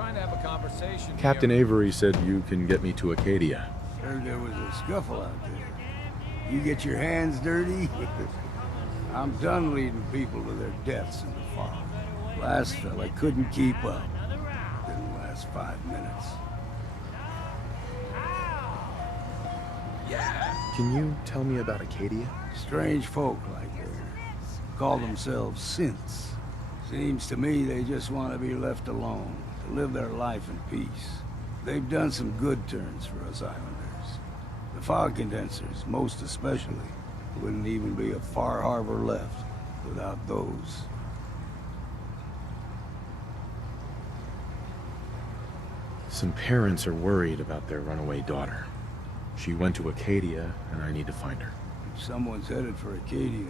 trying to have a conversation Captain here. Avery said you can get me to Acadia. Heard there was a scuffle out there. You get your hands dirty? I'm done leading people to their deaths in the fog. Last fella couldn't keep up. Didn't last 5 minutes. Can you tell me about Acadia? Strange folk like they call themselves synths. Seems to me they just want to be left alone, to live their life in peace. They've done some good turns for us islanders. The fog condensers, most especially, wouldn't even be a Far Habor left without those. Some parents are worried about their runaway daughter. She went to Acadia, and I need to find her. If someone's headed for Acadia,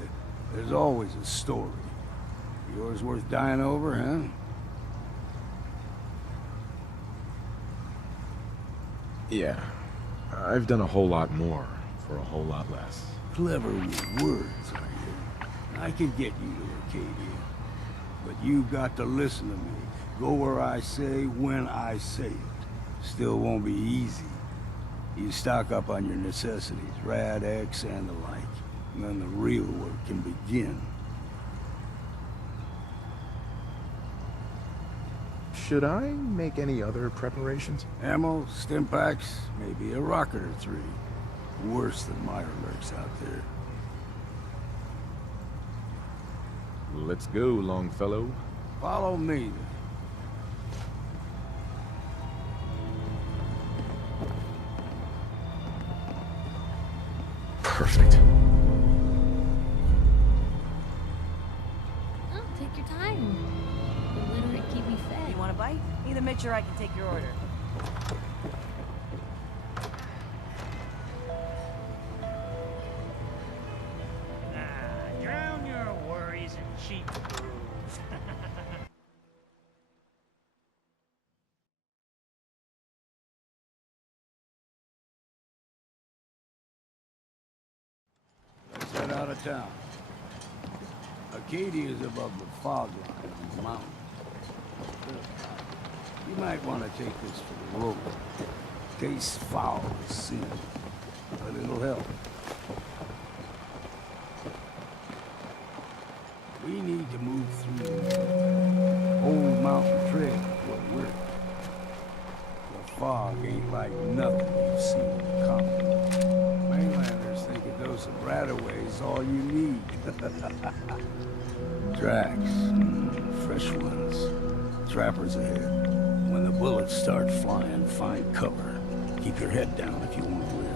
there's always a story. Yours worth dying over, huh? Yeah. I've done a whole lot more for a whole lot less. Clever with words, are you? I could get you to Acadia. But you've got to listen to me. Go where I say, when I say it. Still won't be easy. You stock up on your necessities, Rad X and the like. And then the real work can begin. Should I make any other preparations? Ammo, stim packs, maybe a rocket or 3. Worse than Meyer lurks out there. Let's go, Longfellow. Follow me, then. Perfect. Oh, take your time. The literate keep me fed. You want a bite? Need to make sure I can take your order. Drown your worries in cheap food. Let's head out of town. Acadia is above the fog line on the mountain. You might want to take this for the road. Tastes foul as sin, but it'll help. We need to move through the old mountain trail where we're. The fog ain't like nothing you've seen in the continent. Mainlanders think a dose of Radaway is all you need. Tracks, fresh ones. Trappers ahead. When the bullets start flying, find cover. Keep your head down if you want to live.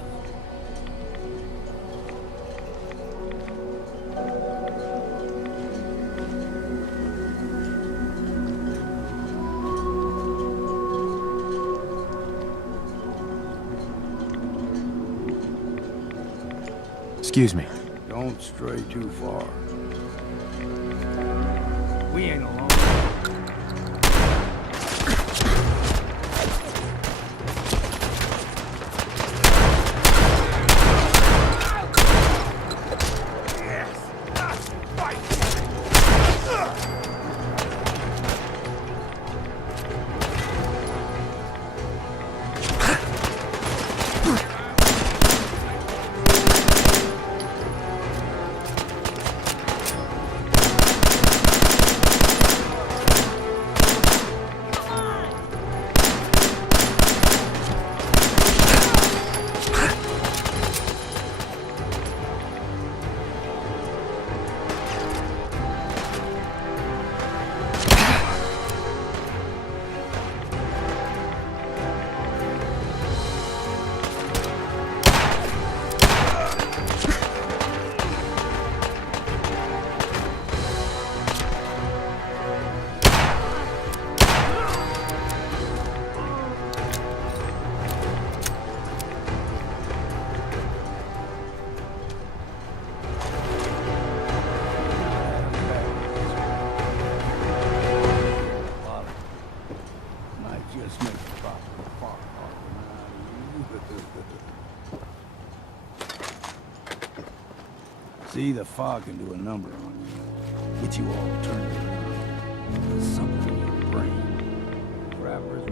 Excuse me. Don't stray too far. We ain't alone. Just make a proper Far Habor. See, the fog can do a number on you. Get you all turned around. There's something in your brain. Rappers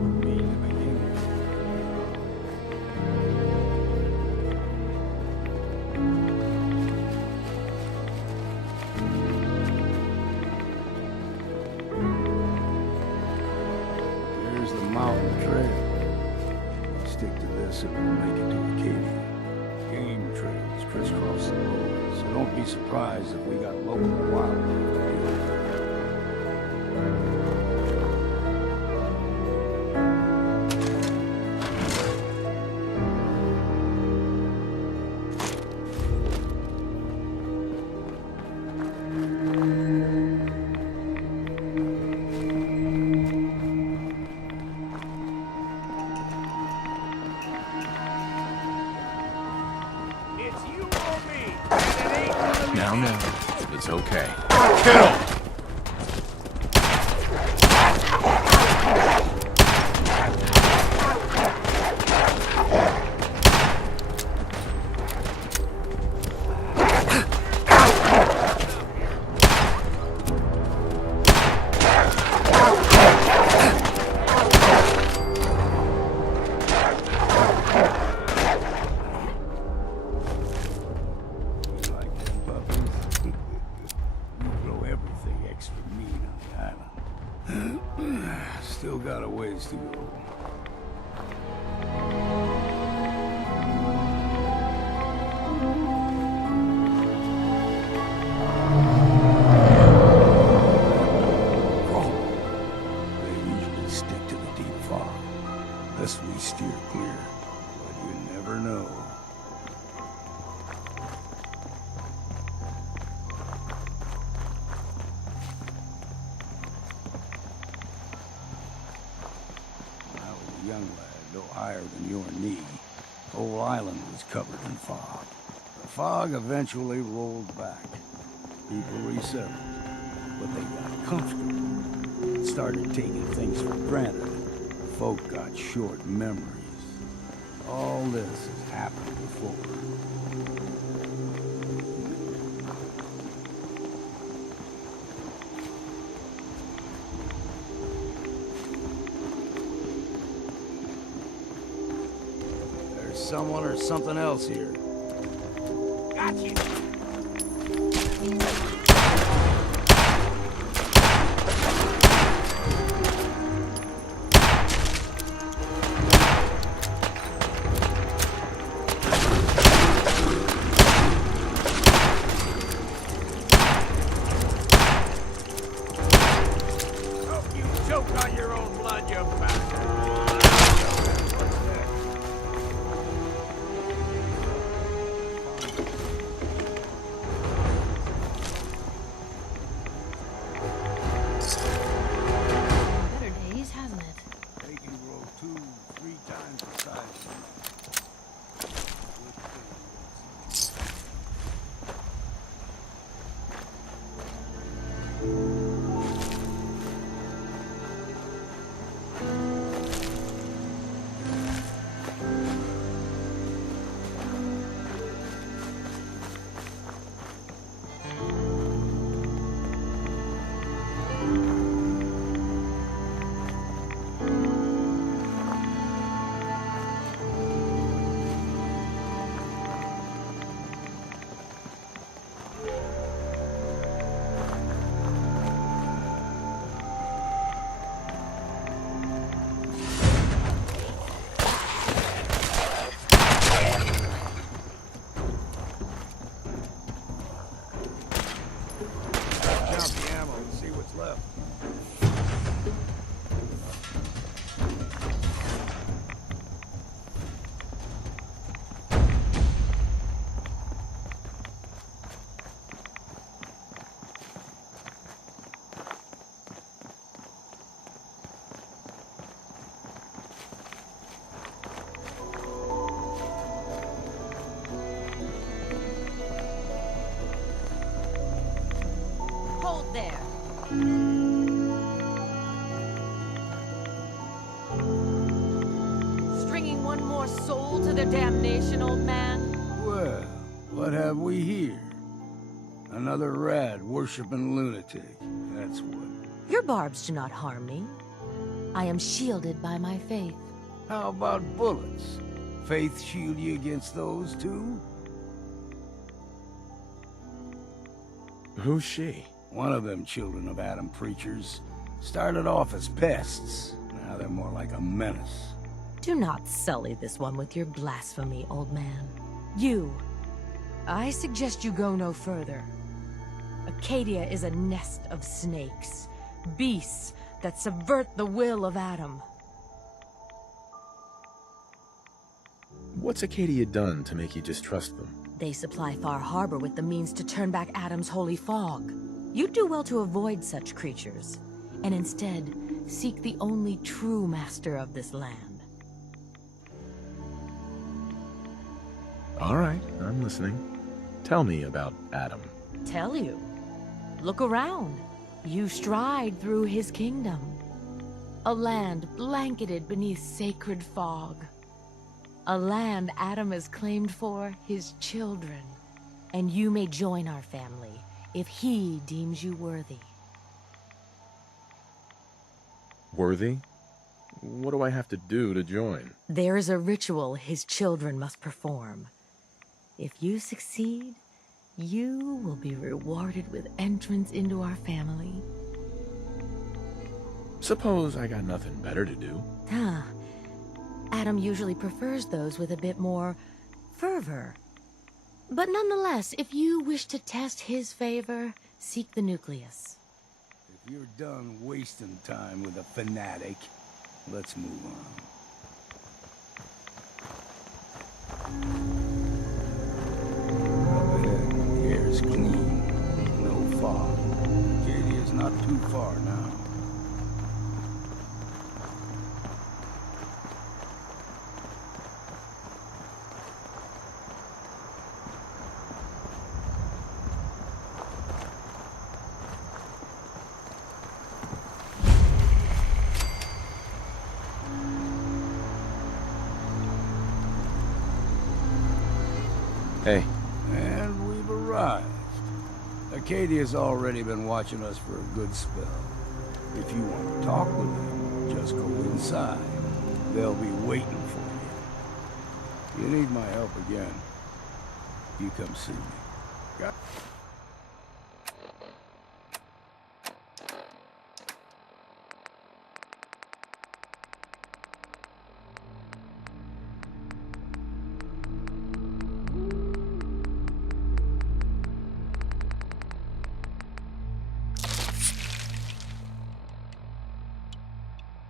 mountain trail. Stick to this and we'll make it to Acadia. Game trails crisscross the road, so don't be surprised if we got local wildlife to deal with. It's you or me, and it ain't none of Now, me. now. It's okay. Kill! You like them puppies? You blow everything extra mean on the island. Still got a ways to go. Crawl. They usually stick to the deep fog, unless we steer clear. But you never know. When I was a young lad, no higher than your knee, the whole island was covered in fog. The fog eventually rolled back. People resettled, but they got comfortable. Started taking things for granted. Folk got short memories. All this has happened before. There's someone or something else here. Got you. Oh, you choke on your own blood, you bastard. Better days, hasn't it? They can grow 2-3 times the size of you. Count the ammo and see what's left. Hold there. Stringing one more soul to their damnation, old man? Well, what have we here? Another rad worshipping lunatic. That's what. Your barbs do not harm me. I am shielded by my faith. How about bullets? Faith shield you against those too? Who's she? One of them children of Adam preachers started off as pests. Now they're more like a menace. Do not sully this one with your blasphemy, old man. You. I suggest you go no further. Acadia is a nest of snakes. Beasts that subvert the will of Adam. What's Acadia done to make you distrust them? They supply Far Habor with the means to turn back Adam's holy fog. You'd do well to avoid such creatures, and instead seek the only true master of this land. All right, I'm listening. Tell me about Adam. Tell you. Look around. You stride through his kingdom. A land blanketed beneath sacred fog. A land Adam has claimed for his children. And you may join our family if he deems you worthy. Worthy? What do I have to do to join? There is a ritual his children must perform. If you succeed, you will be rewarded with entrance into our family. Suppose I got nothing better to do. Adam usually prefers those with a bit more fervor. But nonetheless, if you wish to test his favor, seek the nucleus. If you're done wasting time with a fanatic, let's move on. Up ahead, the air's clean. No fog. Acadia's not too far now. Hey. And we've arrived. Acadia's already been watching us for a good spell. If you want to talk with them, just go inside. They'll be waiting for you. You need my help again, you come see me.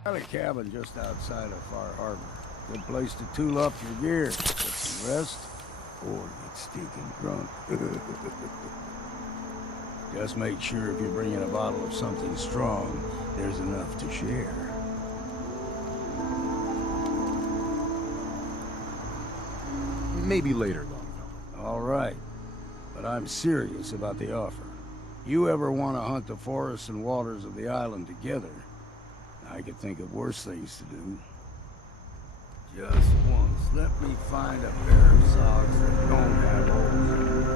Got a cabin just outside of Far Habor. Good place to tool up your gear, get some rest, or get stinking drunk. Just make sure if you're bringing a bottle of something strong, there's enough to share. Maybe later, Longfellow. All right, but I'm serious about the offer. You ever want to hunt the forests and waters of the island together, I could think of worse things to do. Just once, let me find a pair of socks that don't have holes in them.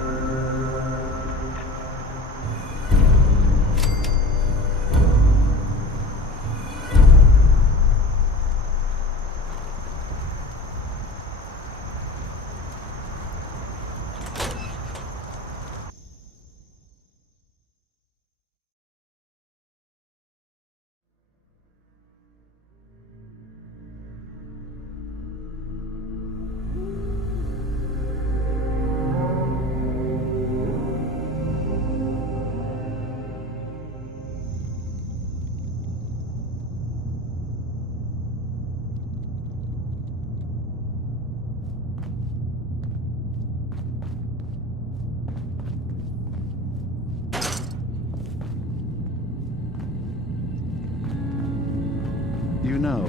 You know,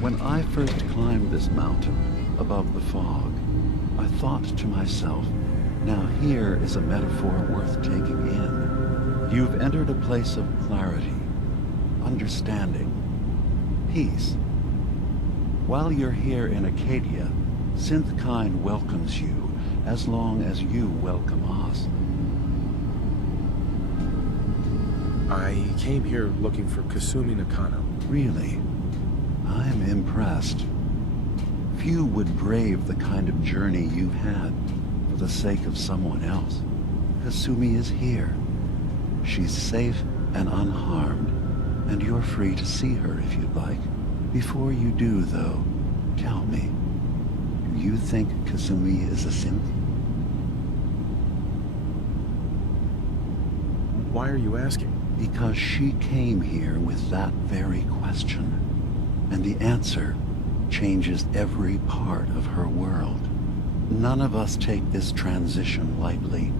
when I first climbed this mountain above the fog, I thought to myself, now here is a metaphor worth taking in. You've entered a place of clarity, understanding, peace. While you're here in Acadia, Synthkind welcomes you as long as you welcome us. I came here looking for Kasumi Nakano. Really? I'm impressed. Few would brave the kind of journey you've had for the sake of someone else. Kasumi is here. She's safe and unharmed, and you're free to see her if you'd like. Before you do, though, tell me, do you think Kasumi is a synth? Why are you asking? Because she came here with that very question, and the answer changes every part of her world. None of us take this transition lightly.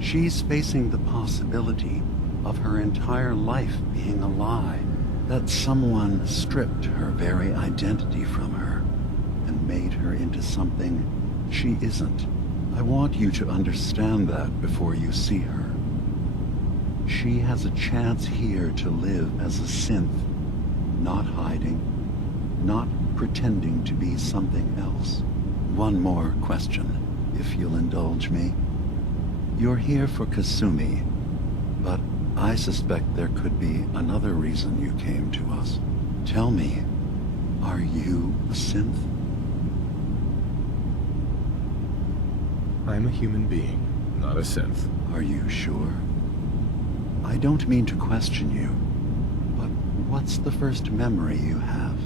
She's facing the possibility of her entire life being a lie, that someone stripped her very identity from her and made her into something she isn't. I want you to understand that before you see her. She has a chance here to live as a synth, not hiding, not pretending to be something else. One more question, if you'll indulge me. You're here for Kasumi, but I suspect there could be another reason you came to us. Tell me, are you a synth? I'm a human being, not a synth. Are you sure? I don't mean to question you, but what's the first memory you have?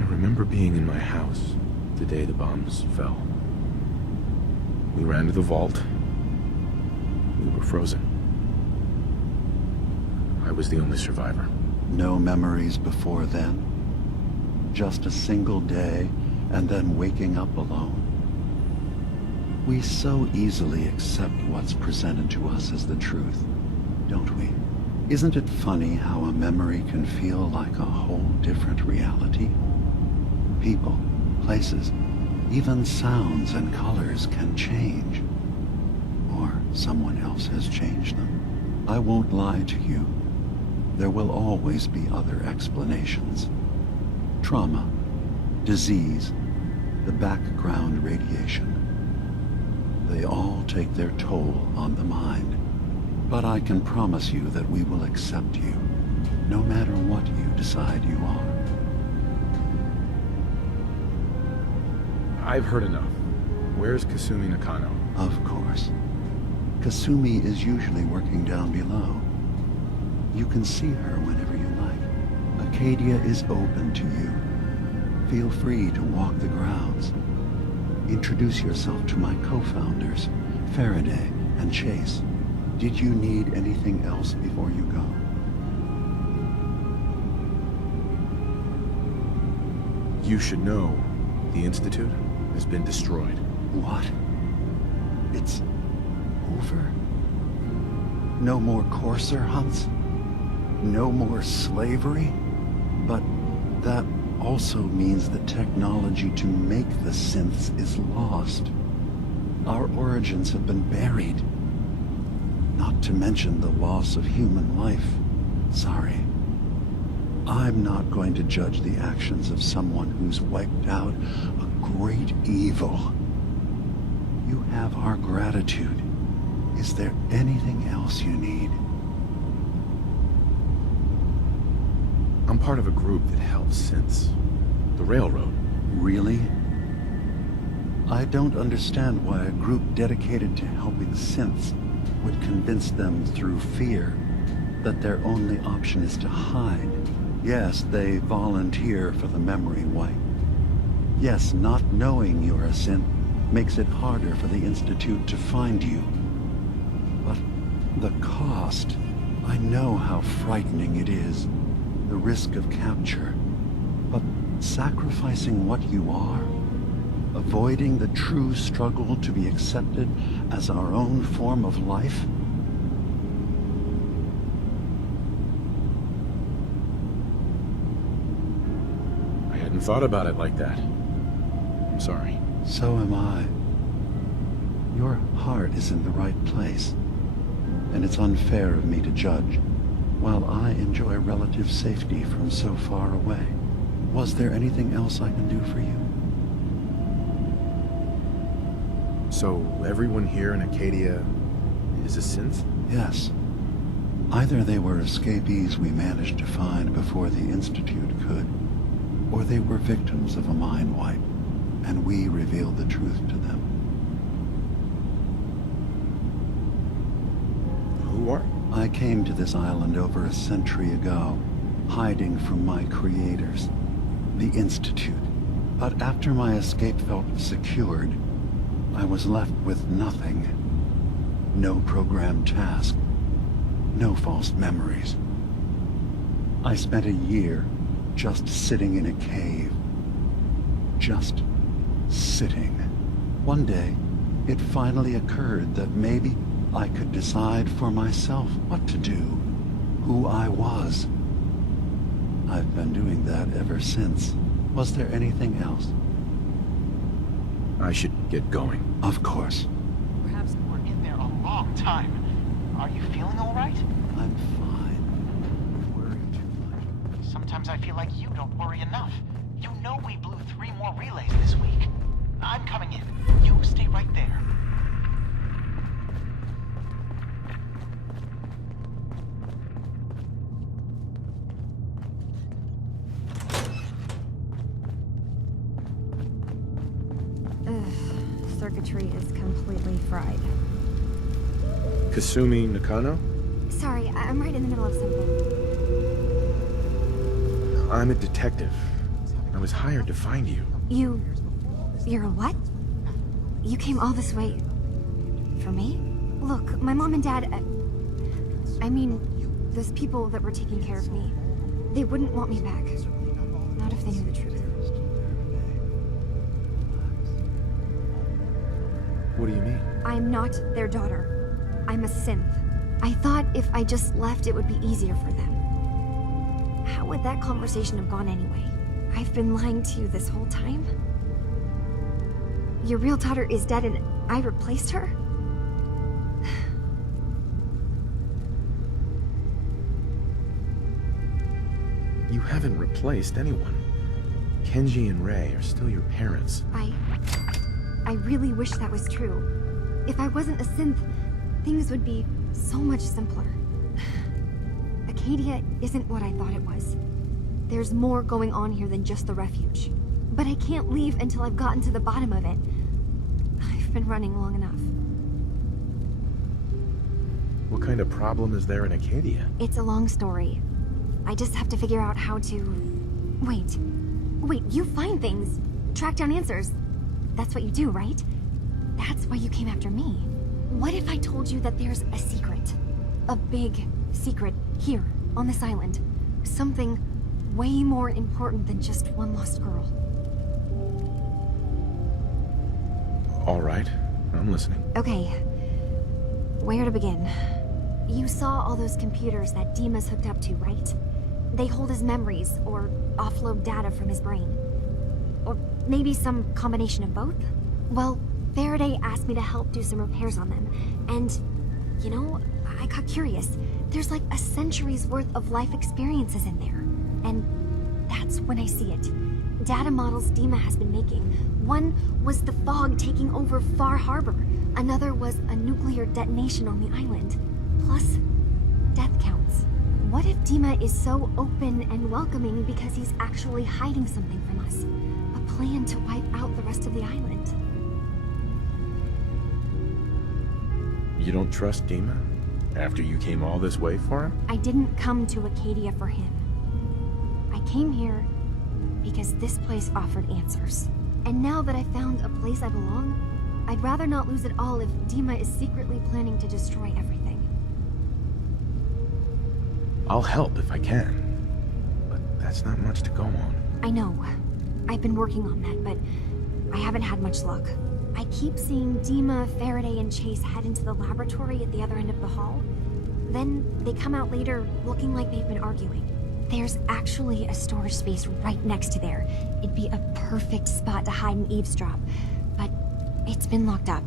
I remember being in my house the day the bombs fell. We ran to the vault. We were frozen. I was the only survivor. No memories before then? Just a single day, and then waking up alone? We so easily accept what's presented to us as the truth, don't we? Isn't it funny how a memory can feel like a whole different reality? People, places, even sounds and colors can change. Or someone else has changed them. I won't lie to you. There will always be other explanations. Trauma, disease, the background radiation. They all take their toll on the mind. But I can promise you that we will accept you, no matter what you decide you are. I've heard enough. Where's Kasumi Nakano? Of course. Kasumi is usually working down below. You can see her whenever you like. Acadia is open to you. Feel free to walk the grounds. Introduce yourself to my co-founders, Faraday and Chase. Did you need anything else before you go? You should know the Institute has been destroyed. What? It's over? No more courser hunts? No more slavery? But that also means the technology to make the synths is lost. Our origins have been buried. Not to mention the loss of human life. Sorry. I'm not going to judge the actions of someone who's wiped out a great evil. You have our gratitude. Is there anything else you need? I'm part of a group that helps synths. The Railroad. Really? I don't understand why a group dedicated to helping synths would convince them through fear that their only option is to hide. Yes, they volunteer for the memory wipe. Yes, not knowing you're a synth makes it harder for the Institute to find you. But the cost, I know how frightening it is. The risk of capture. But sacrificing what you are, avoiding the true struggle to be accepted as our own form of life? I hadn't thought about it like that. I'm sorry. So am I. Your heart is in the right place, and it's unfair of me to judge, while I enjoy relative safety from so far away. Was there anything else I can do for you? So everyone here in Acadia is a synth? Yes. Either they were escapees we managed to find before the Institute could, or they were victims of a mind wipe, and we revealed the truth to them. you are? I came to this island over a century ago, hiding from my creators, the Institute. But after my escape felt secured, I was left with nothing. No programmed task. No false memories. I spent a year just sitting in a cave. Just sitting. One day, it finally occurred that maybe I could decide for myself what to do, who I was. I've been doing that ever since. Was there anything else? I should get going. Of course. Perhaps we're in there a long time. Are you feeling all right? I'm fine. You worry too much. Sometimes I feel like you don't worry enough. You know we blew 3 more relays this week. I'm coming in. You stay right there. Circuitry is completely fried. Kasumi Nakano? Sorry, I'm right in the middle of something. I'm a detective. I was hired to find you. You're a what? You came all this way for me? Look, my mom and dad, I mean, those people that were taking care of me, they wouldn't want me back. Not if they knew the truth. What do you mean? I'm not their daughter. I'm a synth. I thought if I just left, it would be easier for them. How would that conversation have gone anyway? I've been lying to you this whole time? Your real daughter is dead and I replaced her? You haven't replaced anyone. Kenji and Rei are still your parents. I really wish that was true. If I wasn't a synth, things would be so much simpler. Acadia isn't what I thought it was. There's more going on here than just the refuge. But I can't leave until I've gotten to the bottom of it. I've been running long enough. What kind of problem is there in Acadia? It's a long story. I just have to figure out how to... Wait, you find things. Track down answers. That's what you do, right? That's why you came after me. What if I told you that there's a secret? A big secret here, on this island. Something way more important than just one lost girl. All right, I'm listening. Okay, where to begin? You saw all those computers that Dima's hooked up to, right? They hold his memories, or offload data from his brain. Or maybe some combination of both? Well, Faraday asked me to help do some repairs on them, and, you know, I got curious. There's like a century's worth of life experiences in there, and that's when I see it. Data models Dima has been making. One was the fog taking over Far Habor. Another was a nuclear detonation on the island. Plus, death counts. What if Dima is so open and welcoming because he's actually hiding something from us? A plan to wipe out the rest of the island. You don't trust Dima? After you came all this way for him? I didn't come to Acadia for him. I came here because this place offered answers. And now that I found a place I belong, I'd rather not lose it all if Dima is secretly planning to destroy everything. I'll help if I can. But that's not much to go on. I know. I've been working on that, but I haven't had much luck. I keep seeing Dima, Faraday, and Chase head into the laboratory at the other end of the hall. Then they come out later looking like they've been arguing. There's actually a storage space right next to there. It'd be a perfect spot to hide and eavesdrop, but it's been locked up.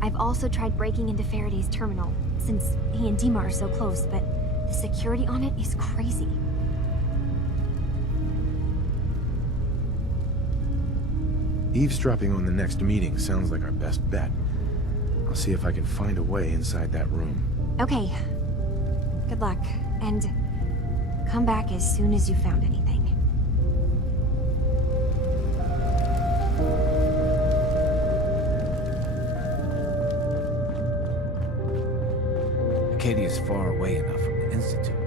I've also tried breaking into Faraday's terminal, since he and Dima are so close, but the security on it is crazy. Eavesdropping on the next meeting sounds like our best bet. I'll see if I can find a way inside that room. Okay. Good luck, and come back as soon as you found anything. Arcadia's far away enough from the Institute.